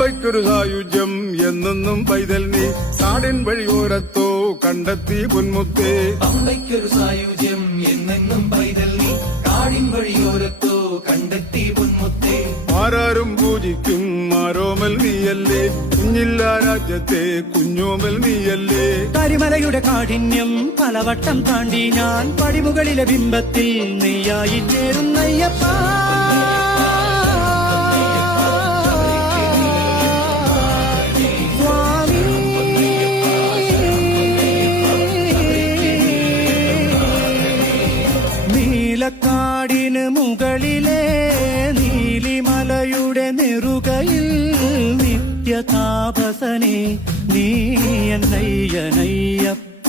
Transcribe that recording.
പമ്പയ്ക്കൊരു സായുജ്യം എന്നെന്നും പൈതൽ നീ കാടിൻ വഴിയോരത്തോ കണ്ടെത്തി പൊന്മുത്തേ പമ്പയ്ക്കൊരു സായുജ്യം എന്നെന്നും പൈതൽ നീ കാടിൻ വഴിയോരത്തോ കണ്ടെത്തി പൊന്മുത്തേ ആരാരും പൂജിക്കും ആരോമൽ നീയല്ലേ. കുഞ്ഞില്ല രാജ്യത്തെ കുഞ്ഞോമൽ നീയല്ലേ. കരിമലയുടെ കാഠിന്യം പലവട്ടം താണ്ടി ഞാൻ പടിമുകളിലെ ബിംബത്തിൽ നീയായി ചേരുന്നയ്യപ്പ നീലക്കാടിന് മുകളിലെ നീലിമലയുടെ നെറുകയിൽ നിത്യതാപസനെ നീ എന്നയ്യനയ്യപ്പ.